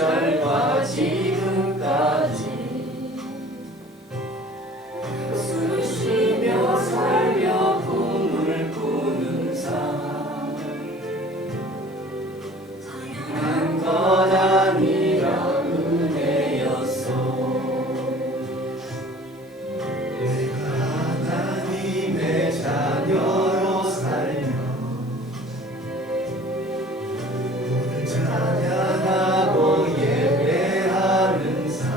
시절과 지금까지 숨쉬며 살며 꿈을 꾸는 삶 당연한 것 아니라 은혜였어. 내가 하나님의 자녀로 살며 오늘 찬양하고 예배하는 삶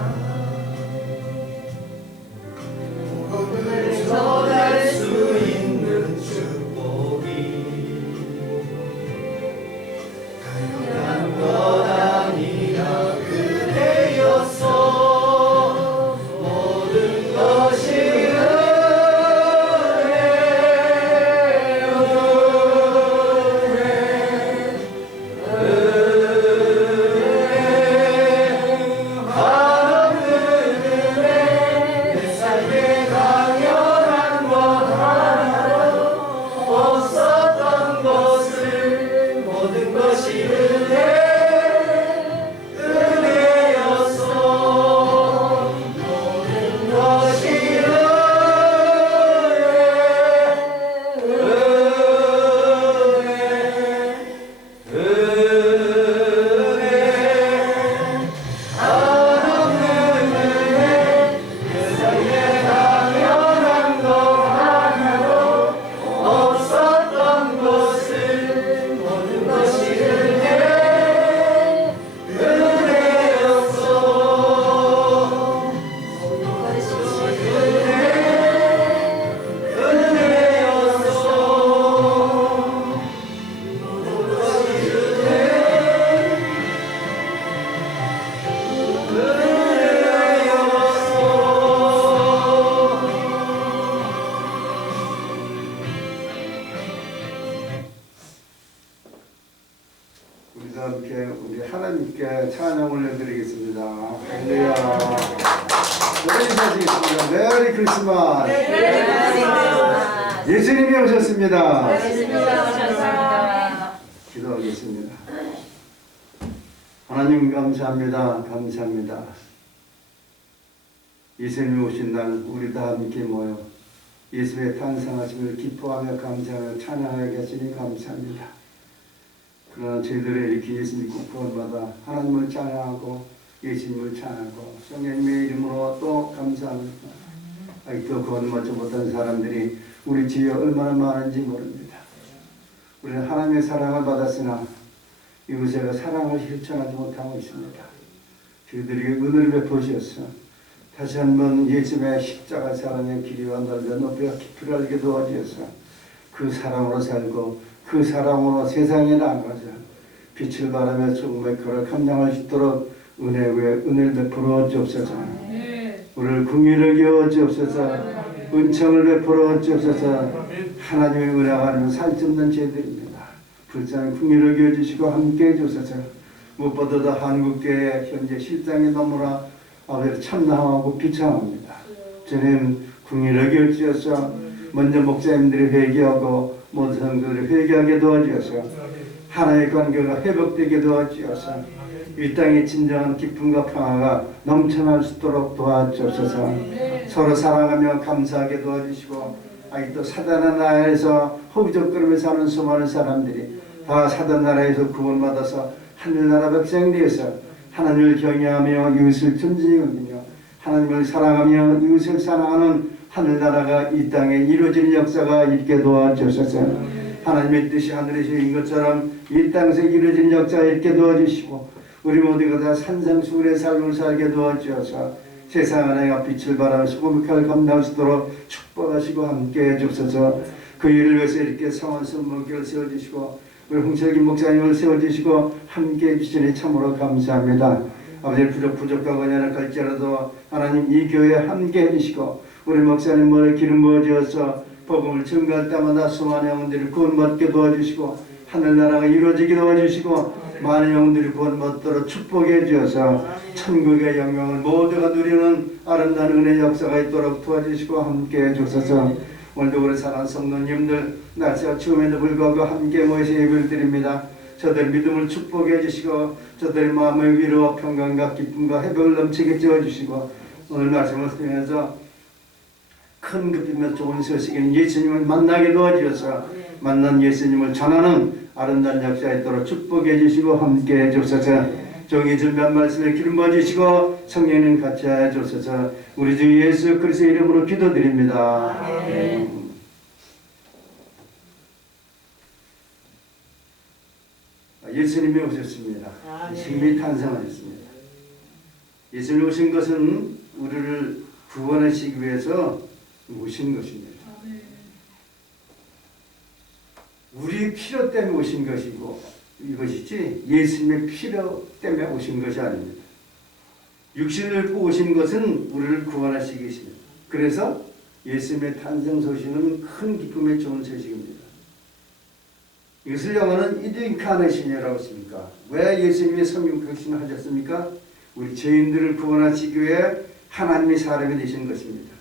복음을 전할 수 있는 축복이 당연한 것 아니라 은혜였어. 모든 것이 우리도 함께 우리 하나님께 찬양 올려드리겠습니다. 할렐루야. 노래 인사드리겠습니다. 메리 크리스마스. 예수님이 오셨습니다. 기도하겠습니다. 하나님 감사합니다. 감사합니다. 예수님이 오신 날 우리 다 함께 모여 예수의 탄생하심을 기뻐하며 감사하며 찬양하게 하시니 감사합니다. 그러나 저희들의 이렇게 예수님 구원받아 하나님을 찬양하고 예수님을 찬양하고 성령님의 이름으로 또 감사합니다. 아직도 구원받지 못한 사람들이 우리 주위에 얼마나 많은지 모릅니다. 우리는 하나님의 사랑을 받았으나 이곳에 사랑을 실천하지 못하고 있습니다. 저희들에게 은혜를 베푸셔서 다시 한번 예수님의 십자가 사랑의 길이와 넓이와 높이와 깊이를 알게 도와주셔서 그 사랑으로 살고 그 사랑으로 세상에 나가자 빛을 바라며 조금의 거룩한 향할 수 있도록 은혜 위에 은혜를 베풀어 주옵소서. 우리를 긍휼히 여겨 주옵소서. 은총을 베풀어 주옵소서. 하나님의 은혜가 아니면 살 수 없는 죄들입니다. 불쌍히 긍휼히 여겨 주시고 함께 해 주옵소서. 무엇보다도 한국교회 현재 실상이 너무나 참담하고 비참합니다. 주님 긍휼히 여겨 주셔서 먼저 목사님들이 회개하고 모든 성도들이 회개하게 도와주셔서 하나의 관계가 회복되게 도와주셔서 이 땅의 진정한 기쁨과 평화가 넘쳐날 수 있도록 도와주셔서 서로 사랑하며 감사하게 도와주시고 아직도 사단의 나라에서 허우적거리며 사는 수많은 사람들이 다 사단 나라에서 구원받아서 하늘나라 백성이 되어서 하나님을 경외하며 이웃을 존중하며 하나님을 사랑하며 이웃을 사랑하는 하늘나라가 이 땅에 이루어지는 역사가 있게 도와주셔서 하나님의 뜻이 하늘에서 인 것처럼 이 땅에서 이루어지는 역사가 있게 도와주시고 우리 모두가 다 산상수훈의 삶을 살게 도와주셔서 세상 안에 빛을 발하며 소금칼 감당할 수 있도록 축복하시고 함께 해주셔서 그 일을 위해서 이렇게 성원 선문교를 세워주시고 우리 홍철긴 목사님을 세워주시고 함께 해주시니 참으로 감사합니다. 아버지 부족하고 연약할지라도 하나님 이 교회에 함께 해주시고 우리 목사님 머리에 기름 부어주어서 복음을 증거할 때마다 수많은 영혼들이 구원받게 도와주시고 하늘나라가 이루어지게 도와주시고 많은 영혼들이 구원받도록 축복해 주셔서 천국의 영광을 모두가 누리는 아름다운 은혜의 역사가 있도록 도와주시고 함께 해주셔서 오늘도 우리 사랑하는 성도님들 날씨가 추움에도 불구하고 함께 모여서 예배를 드립니다. 저들 믿음을 축복해 주시고 저들 마음의 위로와 평강과 기쁨과 회복을 넘치게 지어주시고 오늘 말씀을 통해서 큰 기쁨과 좋은 소식인 예수님을 만나게 도와주셔서 만난 예수님을 전하는 아름다운 역사에 있도록 축복해 주시고 함께 해 주셔서 종이 준비한 말씀에 기름 부어 주시고 성령님 같이 해 주셔서 우리 주 예수 그리스도의 이름으로 기도드립니다. 아멘. 예수님이 오셨습니다. 예수님이 탄생하셨습니다. 예수님이 오신 것은 우리를 구원하시기 위해서 오신 것입니다. 우리 필요 때문에 오신 것이고 이것이지 예수님의 필요 때문에 오신 것이 아닙니다. 육신을 입고 오신 것은 우리를 구원하시기 위해서입니다. 그래서 예수님의 탄생 소식은 큰 기쁨의 좋은 소식입니다. 이것을 영어는 인카네이션이라고 했습니까? 왜 예수님이 성령 백신을 하셨습니까? 우리 죄인들을 구원하시기 위해 하나님이 사람이 되신 것입니다.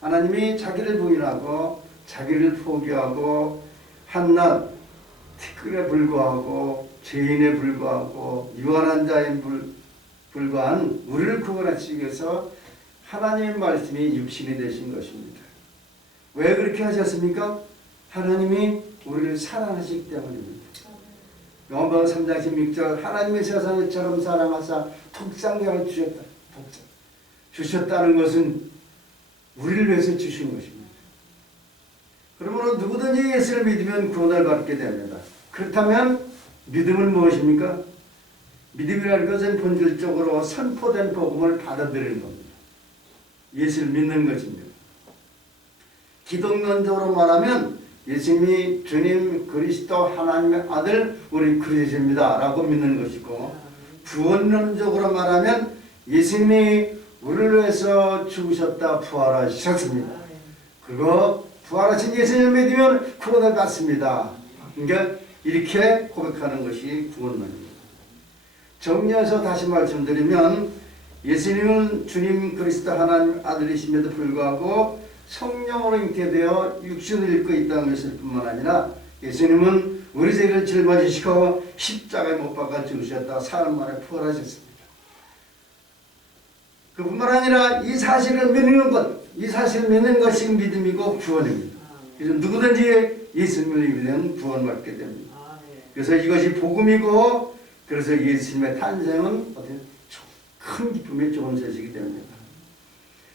하나님이 자기를 부인하고 자기를 포기하고 한낱 티끌에 불과하고 죄인에 불과하고 유한한 자에 불과한 우리를 구원하시기 위해서 하나님의 말씀이 육신이 되신 것입니다. 왜 그렇게 하셨습니까? 하나님이 우리를 사랑하시기 때문입니다. 요한복음 3장 16절 하나님의 세상을처럼 사랑하사 독생자를 주셨다. 주셨다는 것은 우리를 위해서 주신 것입니다. 그러므로 누구든지 예수를 믿으면 구원을 받게 됩니다. 그렇다면 믿음은 무엇입니까? 믿음이라는 것은 본질적으로 선포된 복음을 받아들이는 겁니다. 예수를 믿는 것입니다. 기독론적으로 말하면 예수님이 주님 그리스도 하나님의 아들 우리 그리스도입니다 라고 믿는 것이고, 구원론적으로 말하면 예수님이 우리를 위해서 죽으셨다 부활하셨습니다. 그리고 부활하신 예수님을 믿으면 구원을 받습니다. 그러니까 이렇게 고백하는 것이 구원론입니다. 정리해서 다시 말씀드리면 예수님은 주님 그리스도 하나님 아들이심에도 불구하고 성령으로 잉태되어 육신을 입고 있다는 것일 뿐만 아니라 예수님은 우리 죄를 짊어지시고 십자가에 못 박아 죽으셨다 사흘 만에 부활하셨습니다. 그뿐만 아니라 이 사실을 믿는 것, 이 사실을 믿는 것이 믿음이고 구원입니다. 그래서 누구든지 예수님을 믿으면 구원받게 됩니다. 그래서 이것이 복음이고, 그래서 예수님의 탄생은 큰 기쁨의 좋은 소식이 됩니다.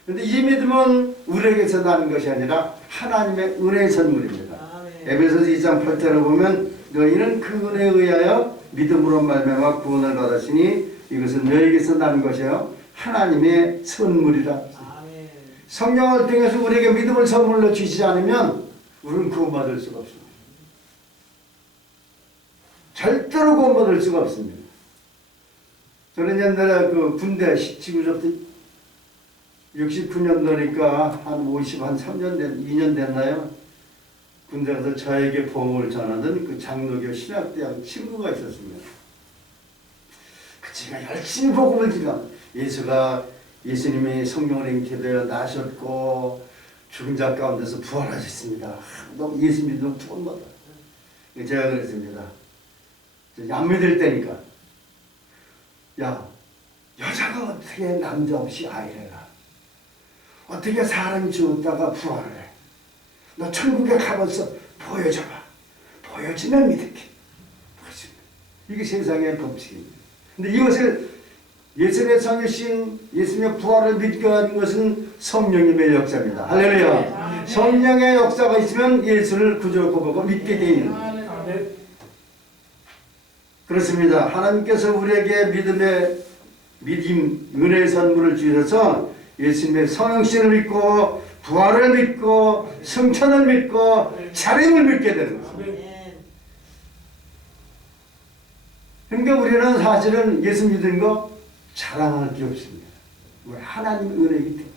그런데 이 믿음은 우리에게서 나는 것이 아니라 하나님의 은혜의 선물입니다. 에베소서 2장 8절을 보면 너희는 그 은혜에 의하여 믿음으로 말미암아 구원을 받았으니 이것은 너희에게서 나는 것이요 하나님의 선물이라. 성령을 통해서 우리에게 믿음을 선물로 주시지 않으면 우리는 구원받을 수가 없습니다. 절대로 구원받을 수가 없습니다. 저는 옛날에 그 군대 지구적 69년도니까 한 3년 2년 됐나요? 군대 가서 저에게 복음을 전하던 그 장로교 신학대학 친구가 있었습니다. 그 제가 열심히 복음을 지금 예수님이 성령으로 잉태되어 나셨고 죽은 자 가운데서 부활하셨습니다. 너 예수 믿으면 구원받아. 제가 그랬습니다. 안 믿을 때니까 야, 여자가 어떻게 남자 없이 아이를 해라? 어떻게 사람이 죽었다가 부활을 해? 너 천국에 가면서 보여줘봐. 보여주면 믿을게. 이게 세상의 법칙입니다. 근데 이것을 예수님의 성유신, 예수님의 부활을 믿게 하는 것은 성령님의 역사입니다. 할렐루야. 성령의 역사가 있으면 예수를 구주로 보고 믿게 되는 겁니다. 그렇습니다. 하나님께서 우리에게 믿음, 은혜의 선물을 주셔서 예수님의 성령신을 믿고 부활을 믿고 성천을 믿고 살림을 믿게 되는 것입니다. 그러니까 우리는 사실은 예수 믿는 거 자랑할 게 없습니다. 왜? 하나님의 은혜이기 때문에.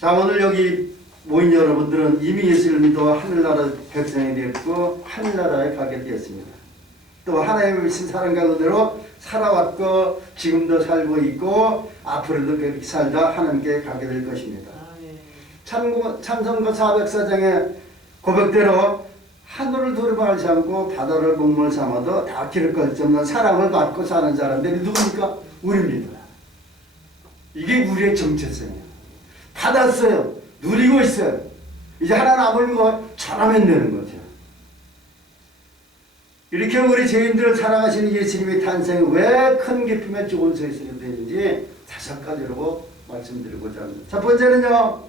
자, 오늘 여기 모인 여러분들은 이미 예수를 믿어 하늘나라 백성이 되었고 하늘나라에 가게 되었습니다. 또 하나님의 신 사랑과 은혜로 살아왔고 지금도 살고 있고 앞으로도 그렇게 살다 하나님께 가게 될 것입니다. 참선거 404장의 고백대로 하늘을 두루마리 삼고 바다를 목물 삼아도 다 기를 것이 없는 사랑을 받고 사는 사람들이 누굽니까? 우리입니다. 이게 우리의 정체성이에요. 받았어요. 누리고 있어요. 이제 하나 남은 거 전하면 되는 거죠. 이렇게 우리 죄인들을 사랑하시는 예수님의 탄생이 왜 큰 기쁨의 좋은 소식이 되는지 5가지로 말씀드리고자 합니다. 첫 번째는요,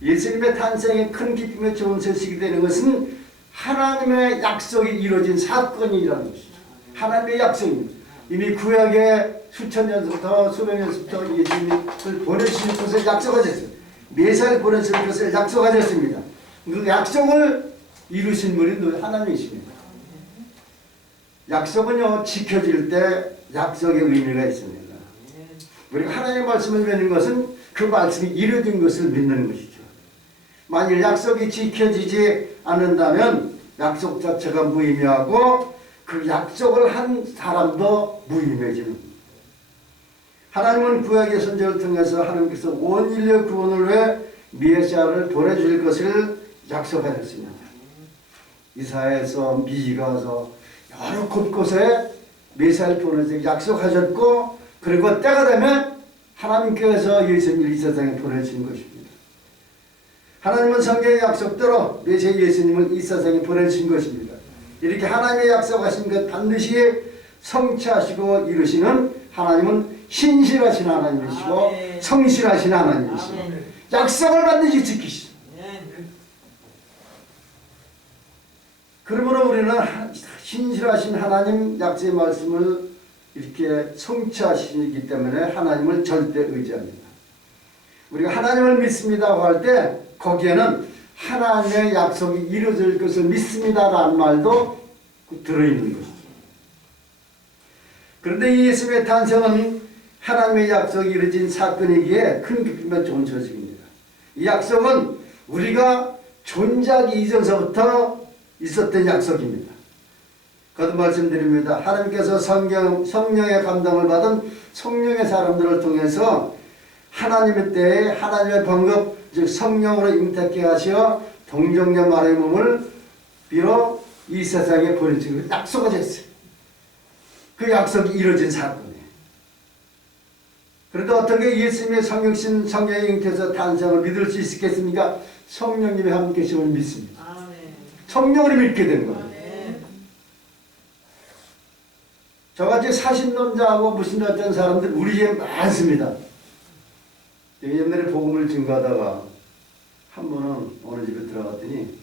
예수님의 탄생이 큰 기쁨의 좋은 소식이 되는 것은 하나님의 약속이 이루어진 사건이라는 것이죠. 하나님의 약속입니다. 이미 구약의 수천 년부터 수백 년부터 예수님을 보내주실 것을 약속하셨습니다. 메시아를 보내실 것을 약속하셨습니다. 그 약속을 이루신 분이 하나님이십니다. 약속은요, 지켜질 때 약속의 의미가 있습니다. 우리가 하나님의 말씀을 믿는 것은 그 말씀이 이루어진 것을 믿는 것이죠. 만일 약속이 지켜지지 않는다면 약속 자체가 무의미하고 그 약속을 한 사람도 무의미해지는 겁니다. 하나님은 구약의 선지자를 통해서 하나님께서 온 인류의 구원을 위해 메시아를 보내주실 것을 약속하셨습니다. 이사야에서 미가서 여러 곳곳에 메시아를 보내주실 약속하셨고, 그리고 때가 되면 하나님께서 예수님을 이 세상에 보내주신 것입니다. 하나님은 성경의 약속대로 메시아 예수님을 이 세상에 보내주신 것입니다. 이렇게 하나님의 약속하신 것 반드시 성취하시고 이루시는 하나님은 신실하신 하나님이시고 성실하신 하나님이시고 약속을 반드시 지키시죠. 그러므로 우리는 신실하신 하나님 약속의 말씀을 이렇게 성취하시기 때문에 하나님을 절대 의지합니다. 우리가 하나님을 믿습니다고 할 때 거기에는 하나님의 약속이 이루어질 것을 믿습니다라는 말도 들어있는 것이죠. 그런데 이 예수님의 탄생은 하나님의 약속이 이루어진 사건이기에 큰 기쁨과 좋은 소식입니다. 이 약속은 우리가 존재하기 이전서부터 있었던 약속입니다. 거듭 말씀드립니다. 하나님께서 성령의 감동을 받은 성령의 사람들을 통해서 하나님의 때에 하나님의 방법, 즉 성령으로 잉태케 하시어 동정녀 마리아의 몸을 빌어 이 세상에 보내주기로 약속하셨어요. 그 약속이 이루어진 사건이에요. 그런데 어떻게 예수님의 성육신 성령의 잉태에서 탄생을 믿을 수 있겠습니까? 성령님이 함께 계심을 믿습니다. 성령을 믿게 된 겁니다. 저같이 사신론자하고 무신론자 사람들 우리 집에 많습니다. 옛날에 복음을 증거하다가 한 번은 어느 집에 들어갔더니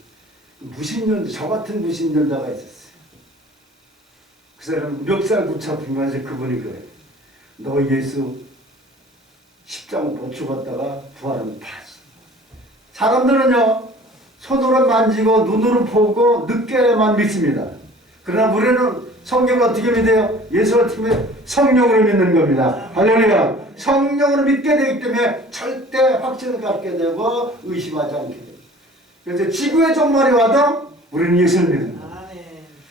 무신론자, 저 같은 무신론자가 있었어요. 그 사람은 멱살 붙잡히면서 그분이 그래요. 너 예수 십자가 못 죽었다가 부활하면 봤어. 사람들은요, 손으로 만지고 눈으로 보고 느껴야만 믿습니다. 그러나 우리는 성경을 어떻게 믿어요? 예수를 어떻게 믿어요? 성령으로 믿는 겁니다. 할렐루야. 성령으로 믿게 되기 때문에 절대 확신을 갖게 되고 의심하지 않게 돼요. 그래서 지구의 종말이 와도 우리는 예수를 믿습니다.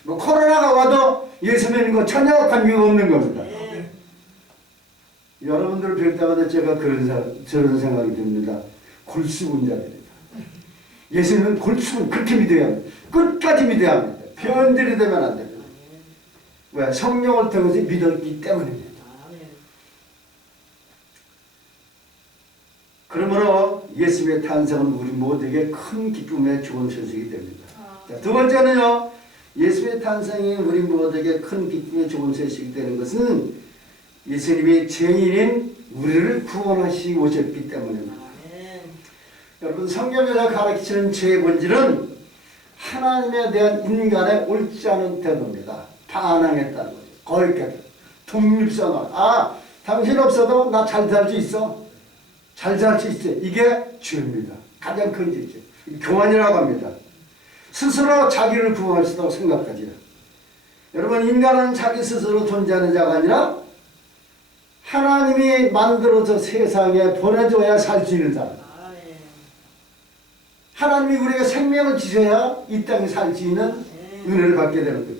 뭐 코로나가 와도 예수 믿는 거 전혀 관계가 없는 겁니다. 여러분들을 뵐 때마다 제가 저런 생각이 듭니다. 골수군 자들이다. 예수님은 골수군 그렇게 믿어야 합니다. 끝까지 믿어야 합니다. 변들이 되면 안 됩니다. 왜? 성령을 통해서 믿었기 때문입니다. 그러므로 예수님의 탄생은 우리 모두에게 큰 기쁨의 좋은 소식이 됩니다. 자, 두 번째는요, 예수님의 탄생이 우리 모두에게 큰 기쁨의 좋은 소식이 되는 것은 예수님이 죄인인 우리를 구원하시고 오셨기 때문입니다. 여러분, 성경에서 가르치는 죄의 본질은 하나님에 대한 인간의 옳지 않은 태도입니다. 반항했다는 거죠. 거역했다. 독립성을. 당신 없어도 나 잘 살 수 있어. 잘 살 수 있어. 이게 죄입니다. 가장 큰 죄죠. 교만이라고 합니다. 스스로 자기를 구원할 수 있다고 생각하지요. 여러분, 인간은 자기 스스로 존재하는 자가 아니라 하나님이 만들어서 세상에 보내줘야 살 수 있는 사람. 하나님이 우리에게 생명을 주셔야 이 땅에 살 수 있는 은혜를 받게 되는 거죠.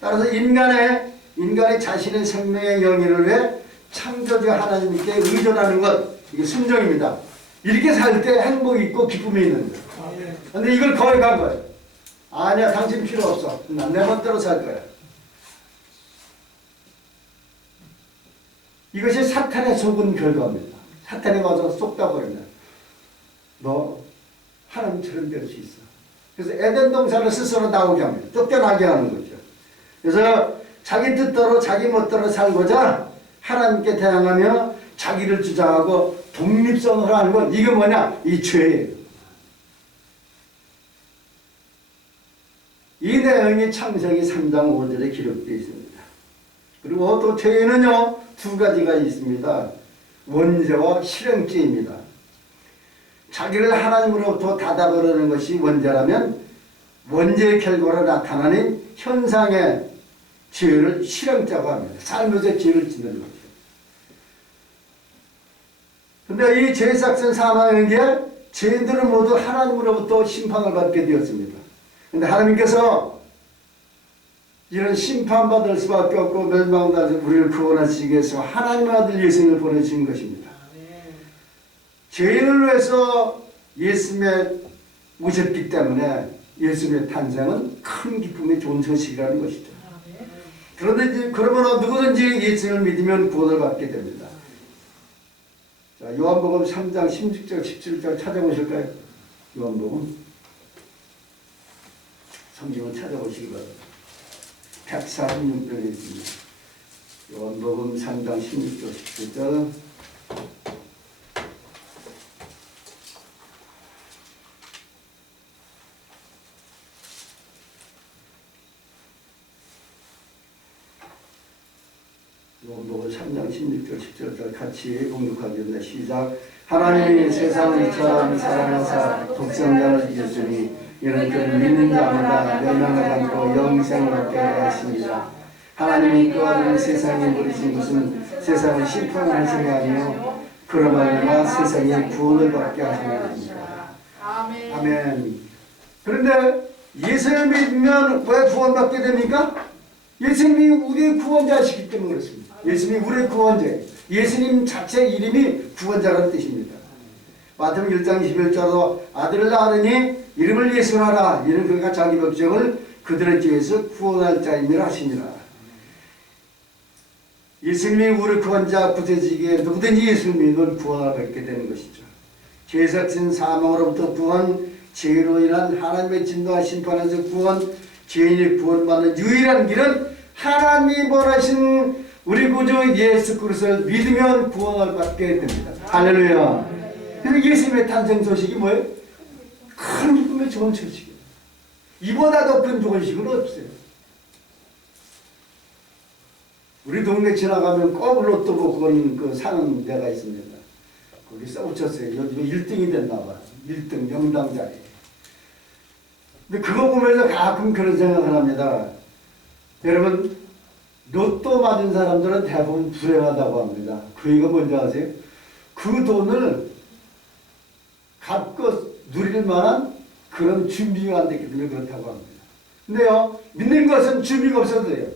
따라서 인간의 자신의 생명의 영예를 위해 창조주 하나님께 의존하는 것, 이게 순종입니다. 이렇게 살 때 행복이 있고 기쁨이 있는 거예요. 그런데 이걸 거역한 거예요. 아니야, 당신 필요 없어. 난 내 멋대로 살 거야. 이것이 사탄의 속은 결과입니다. 사탄이 와서 쏙다 버린다. 너 하나님처럼 될 수 있어. 그래서 에덴 동산을 스스로 나오게 합니다. 쫓겨나게 하는 거죠. 그래서 자기 뜻대로 자기 멋대로 살고자 하나님께 대항하며 자기를 주장하고 독립성을 하는 건 이게 뭐냐? 이 죄예요. 이 내용이 창세기 3장 5절에 기록되어 있습니다. 그리고 또 죄에는요 두 가지가 있습니다. 원죄와 실행죄입니다. 자기를 하나님으로부터 닫아버리는 것이 원죄라면 원죄의 결과로 나타나는 현상의 죄를 실행자고 합니다. 삶에서 죄를 짓는 거죠. 근데 이 죄삭선 사망인 게 죄인들은 모두 하나님으로부터 심판을 받게 되었습니다. 근데 하나님께서 이런 심판받을 수밖에 없고 멸망받을 우리를 구원하시기 위해서 하나님의 아들 예수님을 보내주신 것입니다. 죄인을 위해서 예수님의 오셨기 때문에 예수님의 탄생은 큰 기쁨의 좋은 소식이라는 것이죠. 그런데 그러면 누구든지 예수님을 믿으면 구원을 받게 됩니다. 자, 요한복음 3장 16절 17절 찾아보실까요? 요한복음 성경을 찾아보시기 바랍니다. 146편에 있습니다. 요한복음 3장 16절 17절 요한복음 3장 16절 17절 같이 공독하겠습니다. 시작. 하나님이 세상을 이처럼 사랑하사 독생자를 주셨으니 이는 그를 믿는 자마다 멸망하지 않고 영생을 얻게 하였습니다. 하나님이 그 아들을 세상에 보내신 것은 세상을 심판하심이 아니요 그로 말미암아 세상에 구원을 받게 하심이옵니다. 아멘. 그런데 예수를 믿으면 왜 구원받게 됩니까? 예수님이 우리의 구원자시기 때문에 그렇습니다. 예수님이 우리의 구원자. 예수님 자체 이름이 구원자라는 뜻입니다. 마태복음 1장 21절로 아들을 낳으니 이름을 예수로 하라. 이는 그가 자기 백성을 그들의 죄에서 구원할 자임이라 하시니라. 예수님이 우리 구원자 구세주이기에 누구든지 예수를 믿으면 구원을 받게 되는 것이죠. 죄삭신 사망으로부터 구원, 죄로 인한 하나님의 진노와 심판에서 구원, 죄인이 구원받는 유일한 길은 하나님이 원하신 우리 구주 예수 그리스도를 믿으면 구원을 받게 됩니다. 할렐루야. 그래서 예수님의 탄생 소식이 뭐예요? 큰 기쁨의 좋은 소식이에요. 이보다 더 큰 좋은 소식은 없어요. 우리 동네 지나가면 꼭 로또 복권 사는 데가 있습니다. 거기 써붙였어요. 요즘 1등이 됐나 봐. 1등 명당자리. 근데 그거 보면서 가끔 그런 생각을 합니다. 여러분 로또 맞은 사람들은 대부분 불행하다고 합니다. 그 이유가 뭔지 아세요? 그 돈을 갖고 누릴 만한 그런 준비가 안 됐기 때문에 그렇다고 합니다. 근데요, 믿는 것은 준비가 없어도 돼요.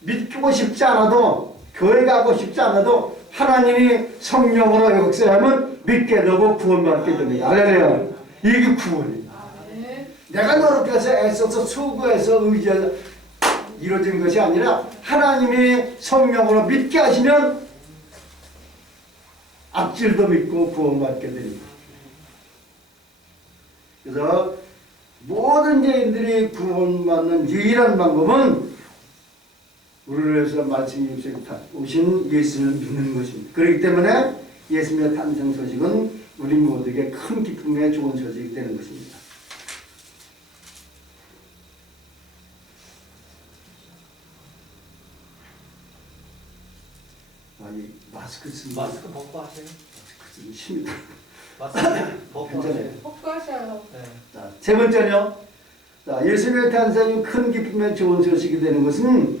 믿고 싶지 않아도, 교회 가고 싶지 않아도 하나님이 성령으로 역사하면 믿게 되고 구원받게 됩니다. 할렐루야. 이게 구원이에요. 내가 노력해서 애써서 수고해서 의지해서 이루어진 것이 아니라 하나님이 성령으로 믿게 하시면 악질도 믿고 구원받게 됩니다. 그래서 모든 죄인들이 구원받는 유일한 방법은 우리를 위해서 말씀이 오신 예수를 믿는 것입니다. 그렇기 때문에 예수님의 탄생 소식은 우리 모두에게 큰 기쁨의 좋은 소식이 되는 것입니다. 아니 마스크 쓰는 마스크 벗고 하세요. 마스크 쓰는 힘이 마스크 벗고 하세요. 복구하셔요. 네. 자, 세 번째는요. 자, 예수님의 탄생이 큰 기쁨의 좋은 소식이 되는 것은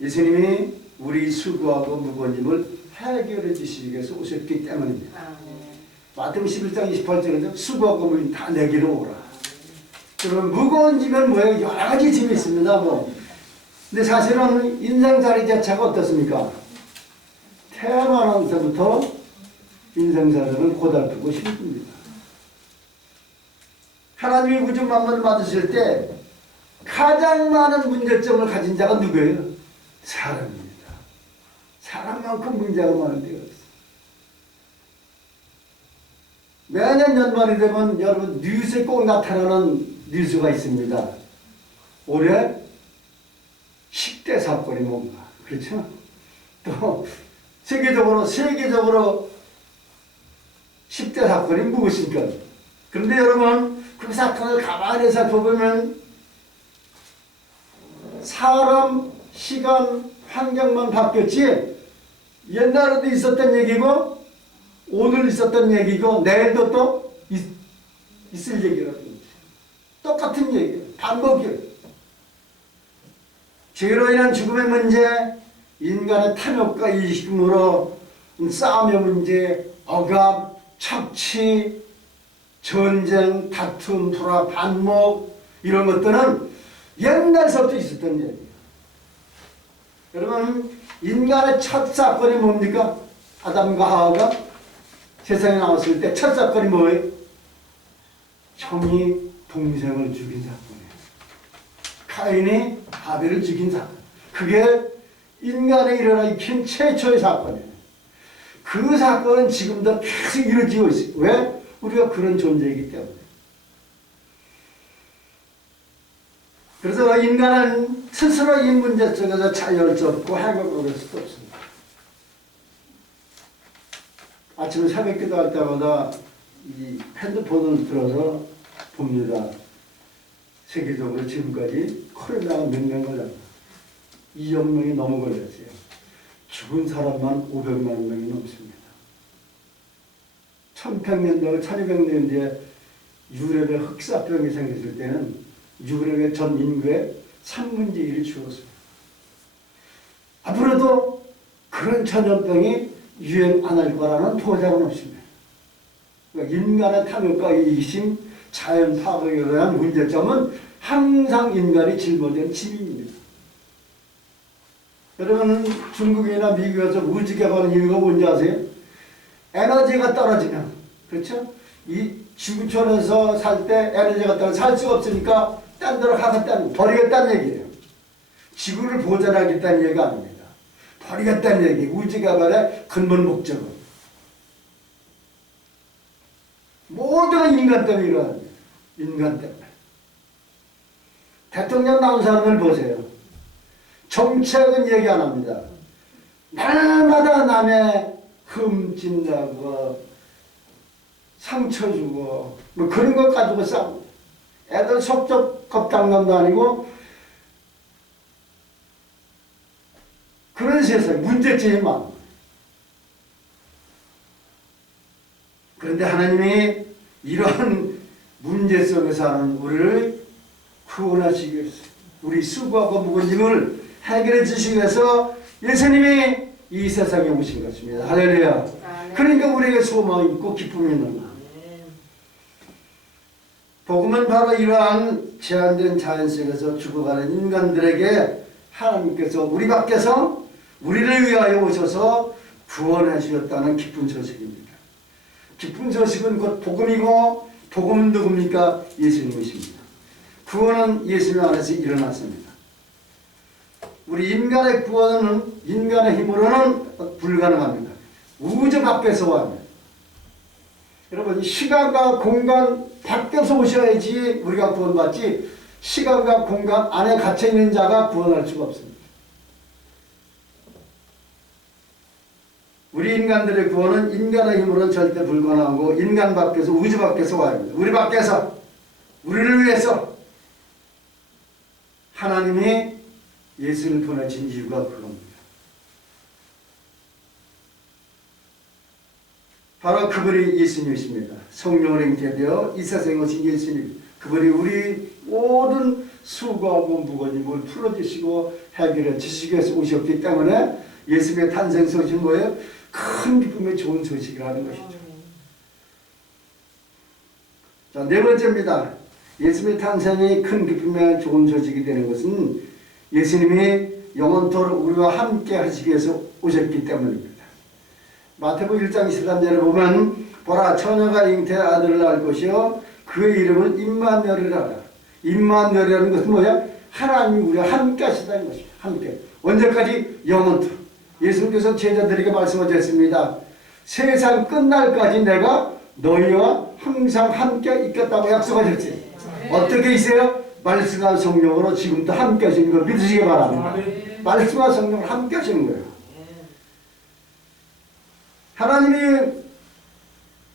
예수님이 우리 수고하고 무거운 짐을 해결해 주시기 위해서 오셨기 때문입니다. 마태복음 11장 28절에서 수고하고 무거운 다 내게로 오라. 그러면 무거운 짐은 뭐예요? 여러 가지 짐이 있습니다. 근데 사실은 인생 자리 자체가 어떻습니까? 태어나면서부터 인생사들은 고달프고 힘듭니다. 하나님의 구주 만물을 만드실 때 가장 많은 문제점을 가진 자가 누구예요? 사람입니다. 사람만큼 문제가 많은 데가 없어요. 매년 연말이 되면 여러분 뉴스에 꼭 나타나는 뉴스가 있습니다. 올해 10대 사건이 뭔가, 그렇죠? 또 세계적으로 10대 사건이 무엇입니까? 그런데 여러분 그 사건을 가만히 살펴보면 사람, 시간, 환경만 바뀌었지 옛날에도 있었던 얘기고 오늘 있었던 얘기고 내일도 또 있을 얘기라는 거죠. 똑같은 얘기예요. 반복이에요. 죄로 인한 죽음의 문제, 인간의 탐욕과 이기심으로 싸움의 문제, 억압, 착취, 전쟁, 다툼, 불화, 반목 이런 것들은 옛날서부터 있었던 얘기예요. 여러분 인간의 첫 사건이 뭡니까? 아담과 하와가 세상에 나왔을 때 첫 사건이 뭐예요? 형이 동생을 죽인 사건이에요. 카인이 하벨을 죽인 사건. 그게 인간에 일어나긴 최초의 사건이에요. 그 사건은 지금도 계속 이루어지고 있어요. 왜? 우리가 그런 존재이기 때문에. 그래서 인간은 스스로 이 문제 속에서 자유를 접고 행복할 수도 없습니다. 아침에 새벽 기도할 때마다 이 핸드폰을 들어서 봅니다. 세계적으로 지금까지 코로나가 몇 명 걸렸나? 2억 명이 넘어 걸렸어요. 죽은 사람만 500만 명이 넘습니다. 1100년대, 1200년대에 유럽에 흑사병이 생겼을 때는 유럽의 전 인구의 3분의 1이 죽었습니다. 앞으로도 그런 전염병이 유행 안 할 거라는 보장은 없습니다. 그러니까 인간의 탐욕과 이기심, 자연 파괴에 대한 문제점은 항상 인간이 짊어진 짐입니다. 여러분 중국이나 미국에서 우주 개발하는 이유가 뭔지 아세요? 에너지가 떨어지면, 그렇죠? 이 지구촌에서 살 때 에너지가 떨어져 살 수가 없으니까 딴 데로 가겠다는, 버리겠다는 얘기예요. 지구를 보존하겠다는 얘기가 아닙니다. 버리겠다는 얘기, 우주 개발의 근본 목적은. 모두가 인간 때문에 일어납니다. 인간 때문에. 대통령 나온 사람을 보세요. 정책은 얘기 안 합니다. 날마다 남의 흠진다고 상처 주고 뭐 그런 것 가지고 싸우고 애들 속적 겁당감도 아니고 그런 세상 문제점이 많아요. 그런데 하나님이 이러한 문제 속에서 하는 우리를 구원하시기 위해서 우리 수고하고 무거운 짐을 해결해 주시기 위해서 예수님이 이 세상에 오신 것입니다. 할렐루야. 그러니까 우리에게 소망이 있고 기쁨이 있는 것. 복음은 바로 이러한 제한된 자연 속에서 죽어가는 인간들에게 하나님께서 우리 밖에서 우리를 위하여 오셔서 구원하셨다는 기쁜 소식입니다. 기쁜 소식은 곧 복음이고 복음은 누굽니까? 예수님이십니다. 구원은 예수님 안에서 일어났습니다. 우리 인간의 구원은 인간의 힘으로는 불가능합니다. 우주 밖에서 와야 여러분 시간과 공간 밖에서 오셔야지 우리가 구원받지 시간과 공간 안에 갇혀있는 자가 구원할 수가 없습니다. 우리 인간들의 구원은 인간의 힘으로는 절대 불가능하고 인간 밖에서 우주 밖에서 와야 합니다. 우리 밖에서 우리를 위해서 하나님이 예수를 보내신 이유가 그겁니다. 바로 그분이 예수님이십니다. 성령으로 잉태되어 이 세상에 오신 예수님. 그분이 우리 모든 수고하고 무거운 힘을 풀어주시고 해결해 주시기 위해서 오셨기 때문에 예수님의 탄생 소식은 뭐예요? 큰 기쁨의 좋은 소식이라는 것이죠. 자, 네 번째입니다. 예수님의 탄생이 큰 기쁨의 좋은 소식이 되는 것은 예수님이 영원토록 우리와 함께 하시기 위해서 오셨기 때문입니다. 마태복음 1장 23절에 보면 보라 처녀가 잉태의 아들을 낳을 것이요 그의 이름을 임마누엘이라 하라. 임마누엘이라는 것은 뭐야? 하나님이 우리와 함께 하시다는 것입니다. 함께. 언제까지? 영원토록. 예수님께서 제자들에게 말씀하셨습니다. 세상 끝날까지 내가 너희와 항상 함께 있겠다고 약속하셨지. 어떻게 있어요? 말씀과 성령으로 지금도 함께 하시는 걸 믿으시기 바랍니다. 말씀과 성령으로 함께 하시는 거예요. 하나님이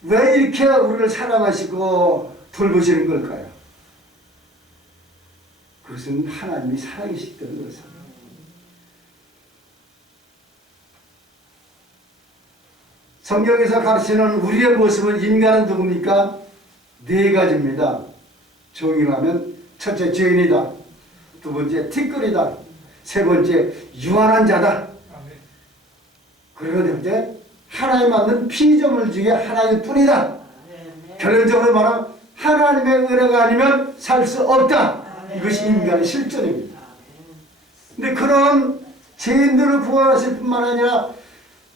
왜 이렇게 우리를 사랑하시고 돌보시는 걸까요? 그것은 하나님이 사랑이시기 때문에 그렇습니다. 성경에서 가르치는 우리의 모습은 인간은 누굽니까? 네 가지입니다. 종이라면 첫째 죄인이다. 두 번째 티끌이다. 세 번째 유한한 자다. 그리고 넷째 하나님 맞는 피조물 중에 하나님 뿐이다. 결론적으로 말하면 하나님의 은혜가 아니면 살 수 없다. 이것이 인간의 실존입니다. 근데 그런 죄인들을 구원하실 뿐만 아니라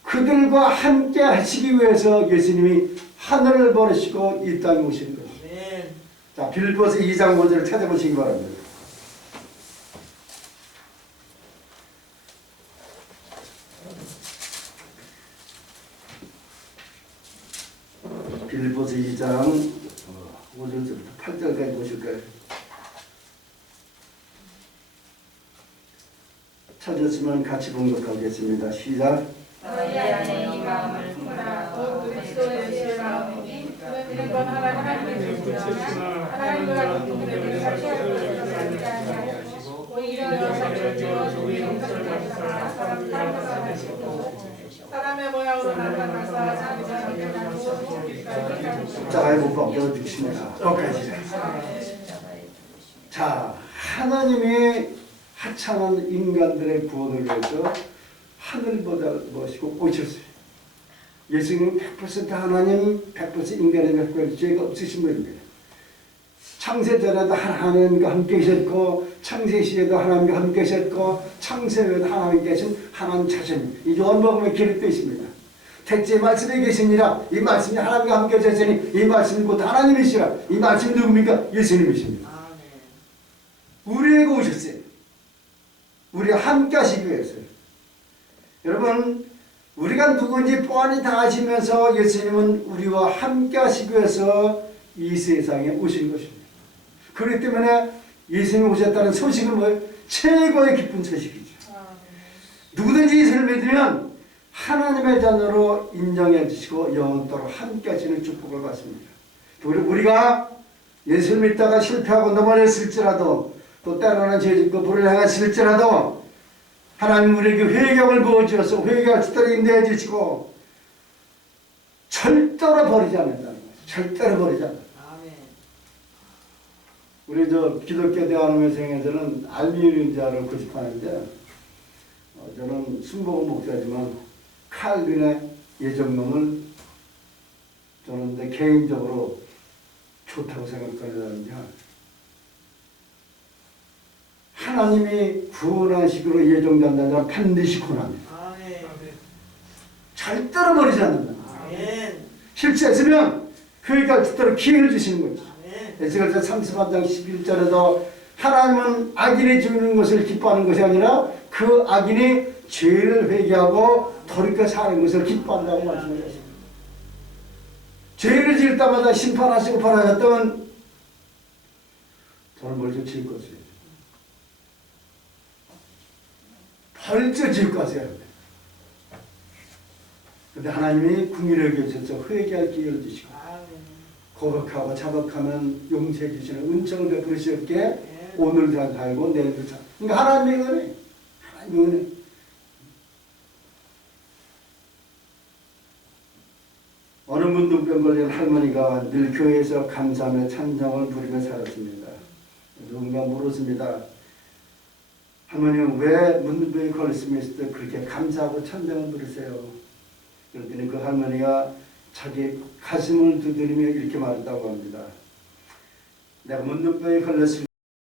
그들과 함께 하시기 위해서 예수님이 하늘을 버리시고 이 땅에 오시는 것입니다. 자, 빌립보서 2장 5절을 찾아보시기 바랍니다. 빌립보서 2장 5절부터 8절까지 보실까요? 찾았으면 같이 봉독하겠습니다. 시작. 너희 안에 이 마음을 품으라. 곧 그리스도의 예수의 마음이니 그는 건 하나님의 뜻이나 하나님과 동물을 사시하고 아니하시고 오히려 사실로 종이 형상을 가지사 사람과 되시고 사람의 모양으로 나타나사 자기가 나타나고 십자가에 못 박혀 죽습니다. 끝까지. 자, 하나님이 하찮은 인간들의 구원을 위해서 하늘보다 모시고 오셨어요. 예수님은 100% 하나님, 100% 인간의 몇 죄가 없으신 분입니다. 창세전에도 하나님과 함께 계셨고 창세 시에도 하나님과 함께 계셨고 창세에도 하나님 계신 하나님 자신. 이 요한복음에 기록되어 있습니다. 택지의 말씀에 계시니라. 이 말씀이 하나님과 함께 계시니 이 말씀이 곧 하나님이시라. 이 말씀이 누굽니까? 예수님이십니다. 우리에게 오셨어요. 우리가 함께 하시기 위해서요. 여러분, 우리가 누군지 뻔히 다 아시면서 예수님은 우리와 함께 하시기 위해서 이 세상에 오신 것입니다. 그렇기 때문에 예수님이 오셨다는 소식은 뭐예요? 최고의 기쁜 소식이죠. 누구든지 예수를 믿으면 하나님의 자녀로 인정해 주시고 영원토록 함께 하시는 축복을 받습니다. 우리가 예수를 믿다가 실패하고 넘어졌을지라도 또 때로는 죄짓고 불을 행했을지라도 하나님 우리에게 회개를 부어주셔서 회개할 수 있도록 인도해 주시고 절대로 버리지 않는다는 거죠. 절대로 버리지 않는다. 우리 기독교 대한민국에서는 알미니자를 고집하는데 저는 순복음 목사지만 칼빈의 예정론을 저는 내 개인적으로 좋다고 생각하는데 하나님이 구원하시기로 예정된다는 사람 반드시 구원합니다. 절대로 버리지 않는다. 실체했으면 회개할 수 있도록 기회를 주시는 거죠. 에스겔서 33장 11절에도 하나님은 악인이 죽는 것을 기뻐하는 것이 아니라 그 악인이 죄를 회개하고 돌이켜 사는 것을 기뻐한다고 말씀하셨습니다. 죄를 지을 때마다 심판하시고 벌하셨던 저는 벌써 지을 것이에요. 벌써 지을 것이에요. 근데 하나님이 궁일하게 해주셔서 회개할 기회를 주시고 고백하고 자복하면 용서해 주시는 은총을 베푸시었기에 오늘도 살고 내일도 살고. 그러니까 하나님의 은혜. 하나님의 은혜. 어느 문둥병 걸린 할머니가 늘 교회에서 감사하며 찬양을 부리며 살았습니다. 누군가 물었습니다. 할머니는 왜 문둥병이 걸렸을 때 그렇게 감사하고 찬양을 부르세요? 그랬더니 그 할머니가 자기 가슴을 두드리며 이렇게 말했다고 합니다. 내가 문둥병에 걸렸을